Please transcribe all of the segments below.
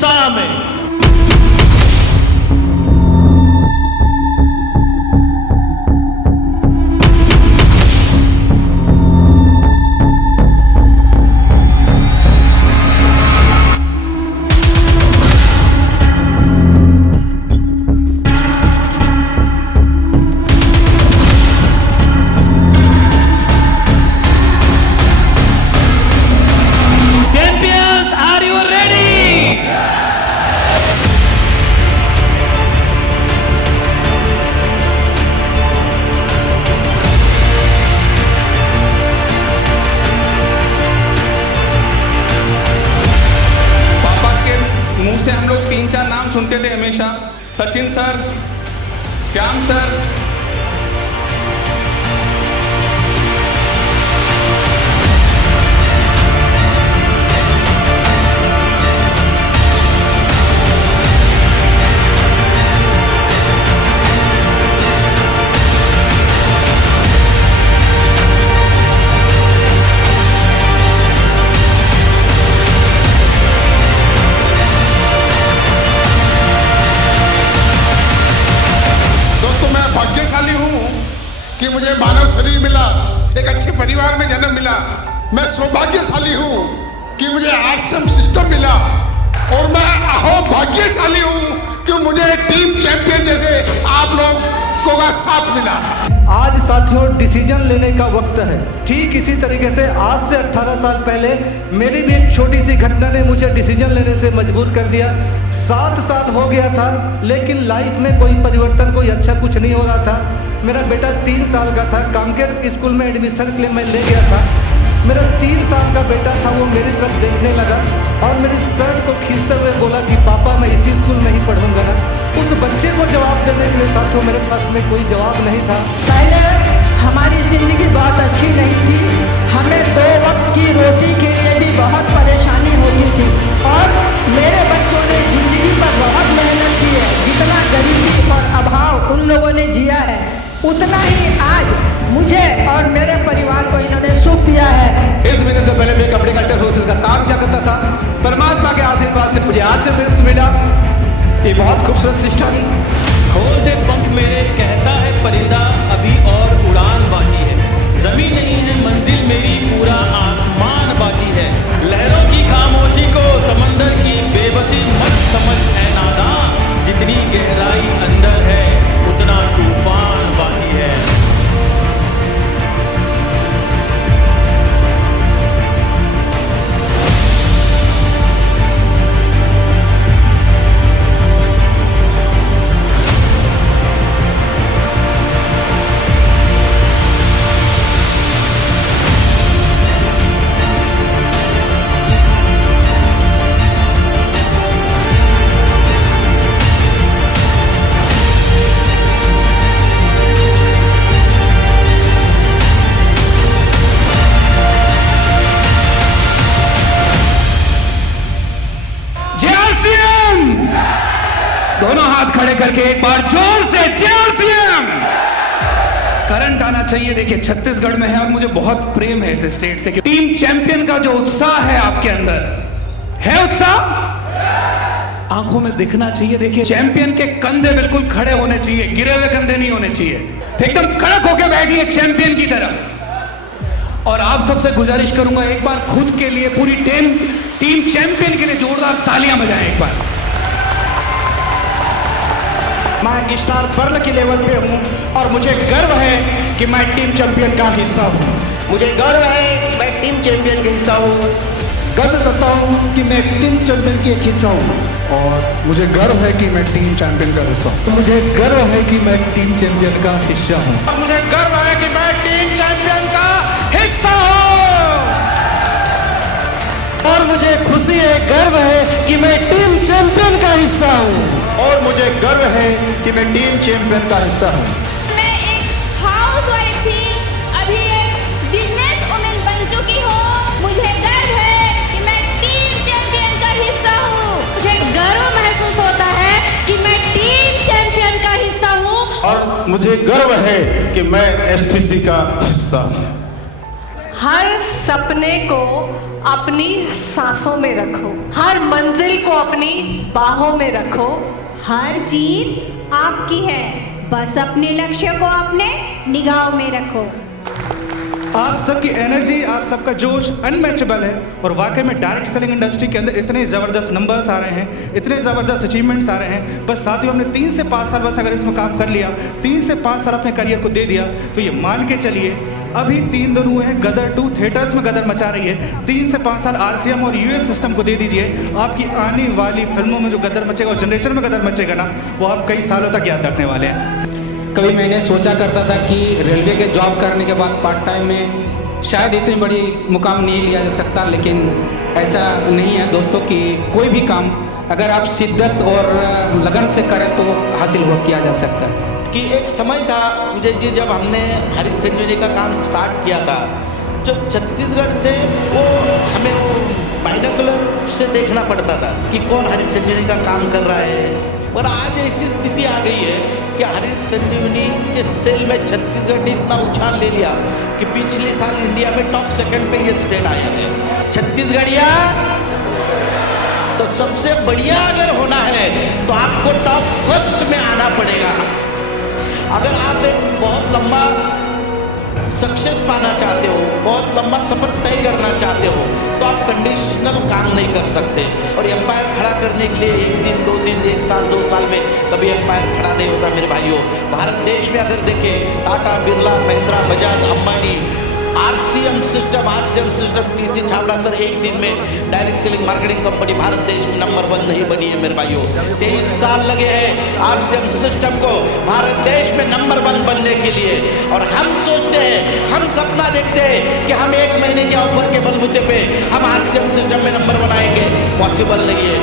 उत्साह में। से हम लोग 3-4 नाम सुनते थे हमेशा, सचिन सर, श्याम सर, भाग्यशाली हूँ कि मुझे मानव शरीर मिला, एक अच्छे परिवार में जन्म मिला। मैं सौभाग्यशाली हूँ कि मुझे आर्ट्सम सिस्टम मिला और मैं भाग्यशाली हूँ कि मुझे टीम चैंपियन जैसे आप लोगों का साथ मिला। आज साथियों डिसीजन लेने का वक्त है। ठीक इसी तरीके से आज से 18 साल पहले मेरी भी एक छोटी सी घटना ने मुझे डिसीजन लेने से मजबूर कर दिया। 7 साल हो गया था लेकिन लाइफ में कोई परिवर्तन, कोई अच्छा कुछ नहीं हो रहा था। मेरा बेटा 3 साल का था, कांकेर स्कूल में एडमिशन के लिए मैं ले गया था। मेरा 3 साल का बेटा था, वो मेरी तरफ देखने लगा और मेरी शर्ट को खींचते हुए बोला कि पापा मैं इसी स्कूल में ही पढ़ूंगा ना। उस बच्चे को जवाब देने के लिए साथियों मेरे पास में कोई जवाब नहीं था। पहले हमारी जिंदगी बहुत अच्छी नहीं थी, हमें 2 वक्त की रोटी के लिए भी बहुत परेशानी होती थी और मेरे बच्चों ने जिंदगी पर बहुत मेहनत की है। जितना गरीबी और अभाव उन लोगों ने जिया है उतना ही आज मुझे और मेरे परिवार को इन्होंने सुख दिया है। इस महीने से पहले मैं कपड़े कट्टर होलसेल का काम क्या करता था। परमात्मा के आशीर्वाद से मुझे आज से मिला ये बहुत खूबसूरत सिस्टम। खोल दे पंख मेरे कहता है परिंदा, अभी और उड़ान बाकी है। जमीन नहीं है मंजिल मेरी, पूरा आसमान बाकी है। लहरों की खामोशी को समंदर की बेबसी मत समझ है नादान, जितनी गहराई अंदर है उतना तूफान बाकी है। दोनों हाथ खड़े करके एक बार जोर से जय सीएम। करंट आना चाहिए। देखिए छत्तीसगढ़ में है और मुझे बहुत प्रेम है इस स्टेट से कि टीम चैंपियन का जो उत्साह है आपके अंदर है, उत्साह आंखों में दिखना चाहिए। देखिए चैंपियन के कंधे बिल्कुल खड़े होने चाहिए, गिरे हुए कंधे नहीं होने चाहिए। एकदम कड़क होकर बैठिए चैंपियन की तरह। और आप सबसे गुजारिश करूंगा एक बार खुद के लिए, पूरी टीम चैंपियन के लिए जोरदार तालियां बजाएं एक बार। मैं स्टार पर्ल के लेवल पे हूँ और मुझे गर्व है कि मैं टीम चैंपियन का हिस्सा हूँ। मुझे गर्व है कि मैं टीम चैंपियन का हिस्सा हूँ। गर्व करता हूँ कि मैं टीम चैंपियन की एक हिस्सा हूँ और मुझे गर्व है कि मैं टीम चैंपियन का हिस्सा हूँ। मुझे गर्व है कि मैं टीम चैंपियन का हिस्सा हूँ। मुझे गर्व है कि मैं टीम चैंपियन का हिस्सा हूँ और मुझे खुशी है, गर्व है कि मैं टीम चैंपियन का हिस्सा हूँ और मुझे गर्व है कि मैं टीम चैंपियन का हिस्सा हूँ। मैं एक हाउसवाइफ थी, अभी एक बिजनेस वुमेन बन चुकी हूँ। मुझे गर्व है कि मैं टीम चैंपियन का हिस्सा हूँ। मुझे गर्व महसूस होता है कि मैं टीम चैंपियन का हिस्सा हूँ और मुझे गर्व है कि मैं एसटीसी का हिस्सा हूँ। हर सपने को अपनी सांसों में रखो, हर मंजिल को अपनी बाहों में रखो। हर जीत आपकी है, बस अपने लक्ष्य को अपने निगाहों में रखो। आप सबकी एनर्जी, आप सबका जोश अनमैचेबल है और वाकई में डायरेक्ट सेलिंग इंडस्ट्री के अंदर इतने ज़बरदस्त नंबर्स आ रहे हैं, इतने ज़बरदस्त अचीवमेंट्स आ रहे हैं। बस साथियों, हमने 3 से 5 साल बस अगर इसमें काम कर लिया, 3 से 5 साल अपने करियर को दे दिया, तो ये मान के चलिए अभी 3 दिन हुए हैं, गदर 2 थिएटर्स में गदर मचा रही है। 3 से 5 साल RCM और US सिस्टम को दे दीजिए, आपकी आने वाली फिल्मों में जो गदर मचेगा और जनरेशन में गदर मचेगा ना, वो आप कई सालों तक याद रखने वाले हैं। कभी मैंने सोचा करता था कि रेलवे के जॉब करने के बाद पार्ट टाइम में शायद इतनी बड़ी मुकाम नहीं लिया जा सकता, लेकिन ऐसा नहीं है दोस्तों कि कोई भी काम अगर आप शिद्दत और लगन से करें तो हासिल हो किया जा सकता है। कि एक समय था विजय जी, जब हमने हरित संजीवनी का काम स्टार्ट किया था, जो छत्तीसगढ़ से वो हमें वो बाइनोकुलर से देखना पड़ता था कि कौन हरित संजीवनी का काम कर रहा है। और आज ऐसी स्थिति आ गई है कि हरित संजीवनी के सेल में छत्तीसगढ़ ने इतना उछाल ले लिया कि पिछले साल इंडिया में टॉप 2 पे ये स्टेट आया है। छत्तीसगढ़िया तो सबसे बढ़िया अगर होना है तो आपको टॉप 1 में आना पड़ेगा। अगर आप एक बहुत लंबा सक्सेस पाना चाहते हो, बहुत लंबा सफर तय करना चाहते हो, तो आप कंडीशनल काम नहीं कर सकते। और एम्पायर खड़ा करने के लिए 1 दिन 2 दिन 1 साल 2 साल में कभी एम्पायर खड़ा नहीं होता मेरे भाइयों। भारत देश में अगर देखें, Tata, Birla, Mahindra, Bajaj, Ambani, RCM system TC Chhabra sir 1 दिन में direct selling marketing company Bharat देश में नंबर 1 नहीं बनी है मेरे भाइयों। 23 साल लगे हैं RCM सिस्टम को भारत देश में नंबर 1 बनने के लिए। और हम सोचते हैं, हम सपना देखते हैं कि हम 1 महीने के ऑफर के बलबूते पे हम RCM सिस्टम में नंबर बनाएंगे। पॉसिबल नहीं है।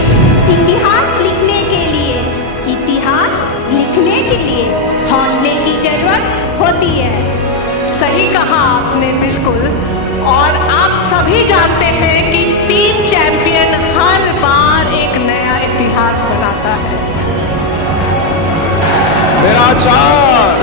इतिहास लिखने के लिए, इतिहास लिखने के लिए हौसले की जरूरत होती है। सही कहा आपने, बिल्कुल। और आप सभी जानते हैं कि टीम चैंपियन हर बार एक नया इतिहास बनाता है। मेरा आचार,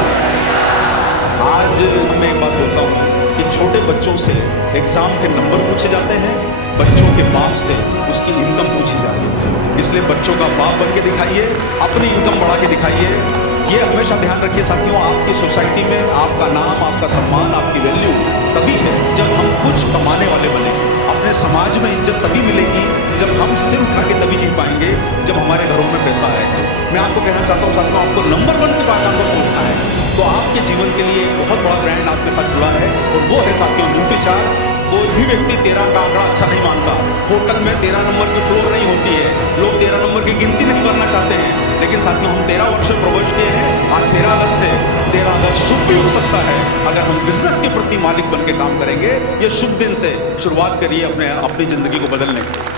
आज मैं एक बात बोलता हूँ कि छोटे बच्चों से एग्जाम के नंबर पूछे जाते हैं, बच्चों के बाप से उसकी इनकम पूछी जाती है। इसलिए बच्चों का बाप बन के दिखाइए, अपनी इनकम बढ़ा के दिखाइए। ये हमेशा ध्यान रखिए साथियों, आपकी सोसाइटी में आपका नाम, आपका सम्मान, आपकी वैल्यू तभी है जब हम कुछ कमाने वाले बनेंगे। अपने समाज में इज्जत तभी मिलेगी जब हम सिर उठा के तभी जी पाएंगे, जब हमारे घरों में पैसा आएगा। मैं आपको कहना चाहता हूँ साथियों, आपको नंबर 1 की बात आपको पूछना है तो आपके जीवन के लिए बहुत बड़ा ब्रांड आपके साथ जुड़ा है और वो है साथियों न्यूट्रीचार्ज। कोई भी व्यक्ति 13 का आंकड़ा अच्छा नहीं मानता। होटल में 13 नंबर की फ्लोर नहीं होती है, लोग 13 नंबर की गिनती नहीं करना चाहते हैं। लेकिन साथियों, हम 13 वर्ष से प्रवेश किए हैं। आज 13 अगस्त है, 13 अगस्त शुभ भी हो सकता है अगर हम बिजनेस के प्रति मालिक बन के काम करेंगे। ये शुभ दिन से शुरुआत करिए अपनी जिंदगी को बदलने की।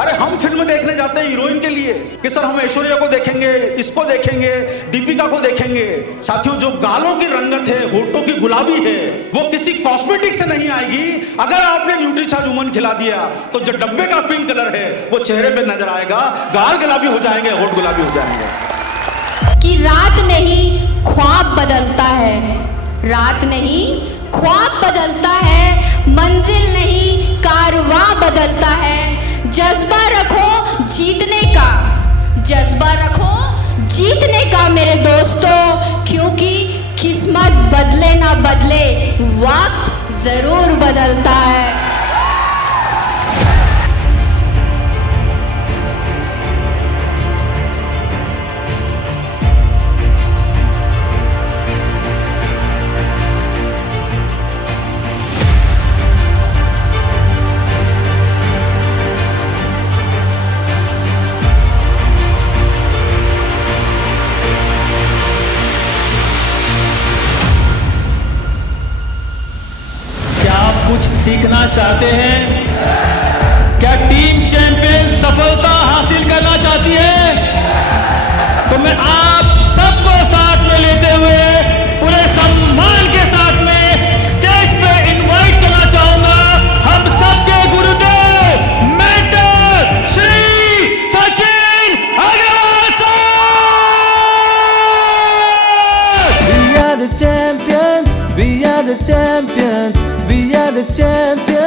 अरे हम फिल्म देखने जाते हैं हीरोइन के लिए कि सर हम ऐश्वर्या को देखेंगे, इसको देखेंगे, दीपिका को देखेंगे। साथियों, जो गालों की रंगत है, होठों की गुलाबी है, वो किसी कॉस्मेटिक से नहीं आएगी। अगर आपने न्यूट्रीचार्ज वुमन खिला दिया तो जो डब्बे का पिंक कलर है वो चेहरे पे नजर आएगा, गाल गुलाबी हो जाएंगे, होठ गुलाबी हो जाएंगे। कि रात नहीं ख्वाब बदलता है, रात नहीं ख्वाब बदलता है, मंजिल नहीं कारवां बदलता है। जज्बा रखो जीतने का, जज्बा रखो जीतने का मेरे दोस्तों, क्योंकि किस्मत बदले ना बदले वक्त जरूर बदलता है। सीखना चाहते हैं? क्या टीम चैंपियन सफलता हासिल करना चाहती है? तो मैं आप सबको साथ में लेते हुए पूरे सम्मान के साथ में स्टेज पे इनवाइट करना चाहूंगा हम सबके गुरुदेव मेंटर श्री सचिन अग्रवाल साहब। We are the champions, we are the champions, we are the champion.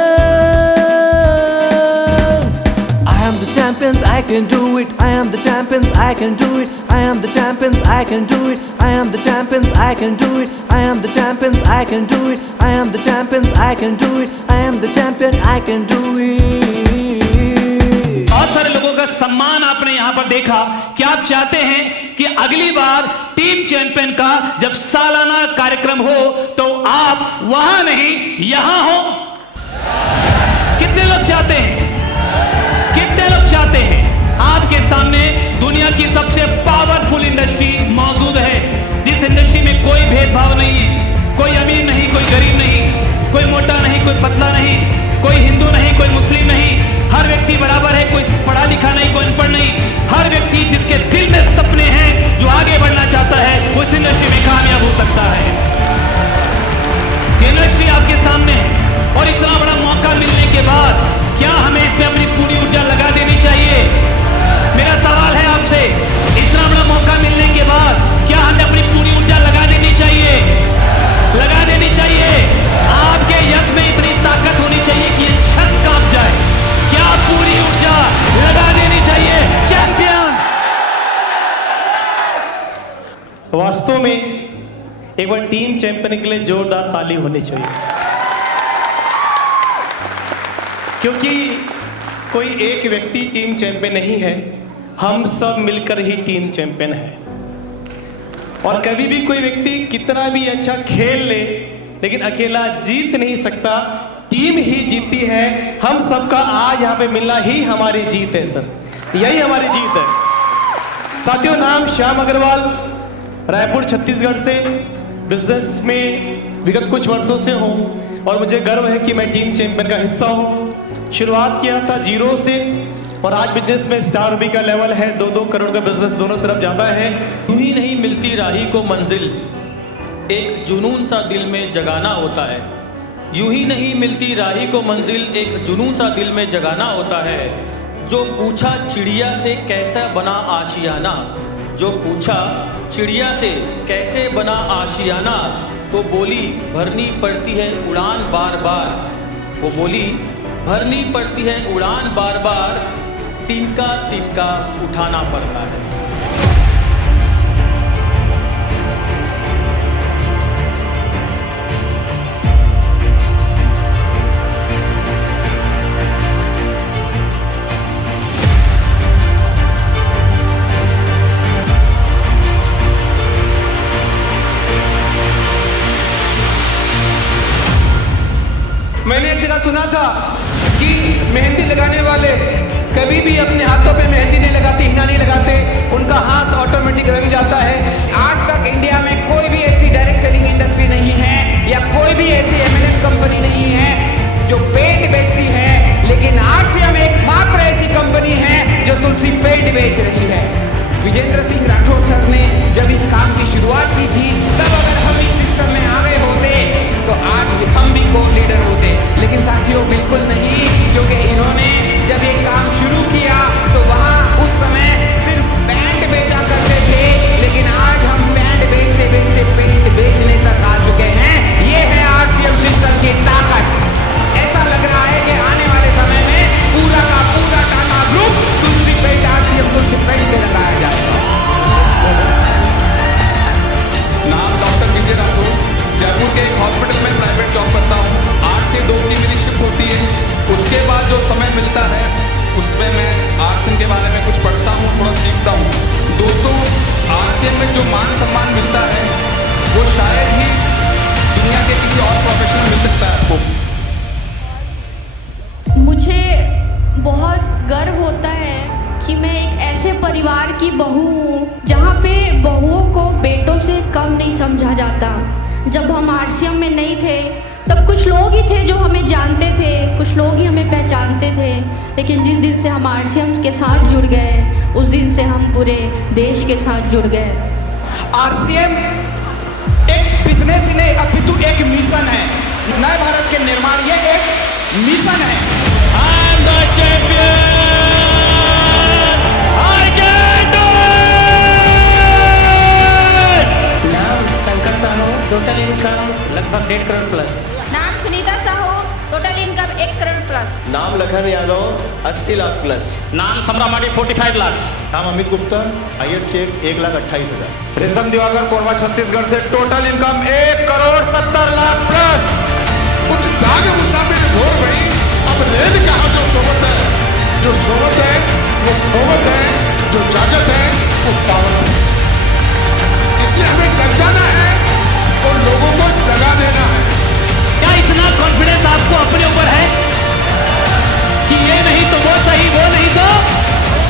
I am the champions, I can do it. I am the champions, I can do it. I am the champions, I can do it. I am the champions, I can do it. I am the champions, I can do it. I am the champions, I can do it. I am the champion, I can do it. बहुत सारे लोगों का सम्मान आपने यहाँ पर देखा। क्या आप चाहते हैं कि अगली बार टीम चैंपियन का जब सालाना कार्यक्रम हो तो आप वहां नहीं यहां हो? कितने लोग चाहते हैं? कितने लोग चाहते हैं? आपके सामने दुनिया की सबसे पावरफुल इंडस्ट्री मौजूद है, जिस इंडस्ट्री में कोई भेदभाव नहीं है, कोई अमीर नहीं, कोई गरीब नहीं, कोई मोटा नहीं, कोई पतला नहीं, कोई हिंदू नहीं, कोई मुस्लिम नहीं, हर व्यक्ति बराबर है, कोई पढ़ा लिखा नहीं, कोई अनपढ़ नहीं, हर व्यक्ति जिसके दिल में सपने हैं, जो आगे बढ़ना चाहता है, उस इंडस्ट्री में कामयाब हो सकता है। इंडस्ट्री आपके सामने है और इतना बड़ा मौका मिलने के बाद क्या हमें इसमें अपनी पूरी ऊर्जा लगा देनी चाहिए? मेरा सवाल है आपसे, इतना बड़ा मौका मिलने के बाद क्या हमें अपनी पूरी ऊर्जा लगा देनी चाहिए? लगा देनी चाहिए। आपके यश में इतनी ताकत होनी चाहिए कि ये छत कांप जाए। क्या पूरी ऊर्जा लगा देनी चाहिए? चैंपियन। वास्तव में एक बार टीम चैंपियन के लिए जोरदार ताली होनी चाहिए, क्योंकि कोई एक व्यक्ति टीम चैंपियन नहीं है, हम सब मिलकर ही टीम चैंपियन है। और कभी भी कोई व्यक्ति कितना भी अच्छा खेल ले, लेकिन अकेला जीत नहीं सकता, टीम ही जीती है। हम सबका आज यहाँ पे मिलना ही हमारी जीत है सर, यही हमारी जीत है। साथियों, नाम श्याम अग्रवाल, रायपुर छत्तीसगढ़ से बिजनेस में विगत कुछ वर्षों से हूँ और मुझे गर्व है कि मैं टीम चैंपियन का हिस्सा हूँ। शुरुआत किया था 0 से और आज बिजनेस में स्टार भी का लेवल है, 2-2 करोड़ का बिजनेस दोनों तरफ जाता है। यूं ही नहीं मिलती राही को मंजिल, एक जुनून सा दिल में जगाना होता है। यूं ही नहीं मिलती राही को मंजिल, एक जुनून सा दिल में जगाना होता है। जो पूछा चिड़िया से कैसा बना आशियाना, जो पूछा चिड़िया से कैसे बना आशियाना, तो बोली भरनी पड़ती है उड़ान बार बार। वो बोली भरनी पड़ती है उड़ान बार बार, तिनका तिनका उठाना पड़ता है। मैंने एक जगह सुना था कि मेहंदी लगाने वाले कभी भी अपने हाथों पे मेहंदी नहीं लगाते, हिना नहीं लगाते, उनका हाथ ऑटोमेटिक रंग जाता है। आज तक इंडिया में कोई भी ऐसी डायरेक्ट सेलिंग इंडस्ट्री नहीं है या कोई भी ऐसी एमएनएफ कंपनी नहीं है जो पेंट बेचती है, लेकिन आरसीएम एकमात्र ऐसी कंपनी है जो तुलसी पेंट बेच रही है। विजेंद्र सिंह राठौर सर ने जब इस काम की शुरुआत की थी, तब अगर हम इस सिस्टम में आ गए होते तो आज हम भी को लीडर होते, लेकिन साथियों बिल्कुल नहीं, क्योंकि इन्होंने जब ये काम शुरू किया तो वहाँ उस समय सिर्फ पैंट बेचा करते थे, लेकिन आज हम पैंट बेचते बेचते पेंट बेचने तक आ चुके हैं। ये है आरसीएम सिस्टम की ताकत। ऐसा लग रहा है कि आने वाले समय में पूरा का पूरा टाटा ग्रुप तुलसी पेंट आरसीएम तुलसी पेंट से लगाया जाएगा। नाम डॉक्टर विजय राठौर, जयपुर के एक हॉस्पिटल में प्राइवेट जॉब करता हूँ। 8 से 2 की मेरी शिफ्ट होती है। उसके बाद जो समय मिलता है उसमें मैं आरसीएम के बारे में कुछ पढ़ता हूँ, थोड़ा सीखता हूँ। दोस्तों, आरसीएम में जो मान सम्मान मिलता है वो शायद ही दुनिया के किसी और प्रोफेशन में मिल सकता है आपको। मुझे बहुत गर्व होता है कि मैं एक ऐसे परिवार की बहू हूँ जहाँ पे बहुओं को बेटों से कम नहीं समझा जाता। जब हम आरसीएम में नहीं थे तब कुछ लोग ही थे जो हमें जानते थे, कुछ लोग ही हमें पहचानते थे, लेकिन जिस दिन से हम आरसीएम के साथ जुड़ गए उस दिन से हम पूरे देश के साथ जुड़ गए। आरसीएम एक बिजनेस ही नहीं अपितु एक मिशन है। नए भारत के निर्माण ये एक मिशन है। I am the champion, I can do it। नाम शंकर साहू, टोटल इनकम लगभग 1.5 करोड़ प्लस। नाम Sunita Sahu, total income 1 crore plus. नाम लखन यादव 80 लाख प्लस। नाम समरा माडी 45 लाख। नाम अमित गुप्ता हाईएस्ट चेक 1,28,000। रेशम दिवाकर कोरबा छत्तीसगढ़ से टोटल इनकम 1,70,00,000 प्लस। कुछ जाग मुसाफिर हो गई, अब रेल कहा जो सोबत है, जो सोबत है वो खोवत है, जो जागत है वो पावत है। इसलिए हमें जगाना है और लोगों को जगा देना है। क्या इतना कॉन्फिडेंस आपको अपने ऊपर है कि ये नहीं तो वो सही, वो नहीं तो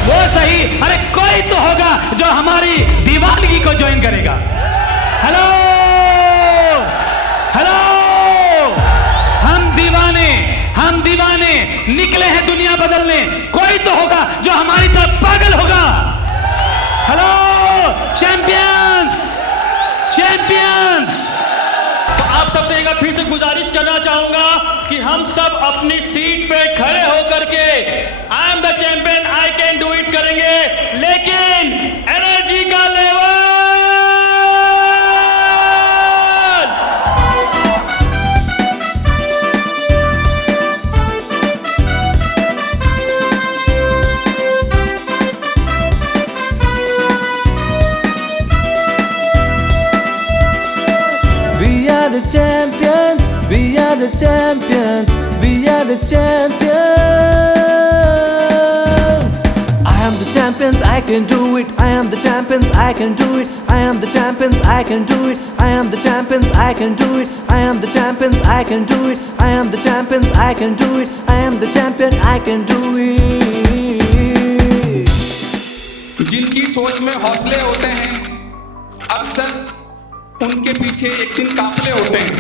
वो सही? अरे कोई तो होगा जो हमारी दीवानगी को ज्वाइन करेगा। हेलो हेलो, हम दीवाने निकले हैं दुनिया बदलने। कोई तो होगा जो हमारी तरफ पागल होगा। Hello champions, champions. तो आप सबसे एक बार फिर से गुजारिश करना चाहूंगा कि हम सब अपनी सीट पे खड़े होकर के I am the champion, I can do it करेंगे, लेकिन एनर्जी का level We are the champions, we are the champions, we are the champions. I am the champions, I can do it. I am the champions, I can do it. I am the champions, I can do it. I am the champions, I can do it. I am the champions, I can do it. I am the champions, I can do it. I am the champion, I can do it. जिनकी सोच में हौसले होते हैं, अक्सर उनके पीछे एक दिन काफिले होते हैं।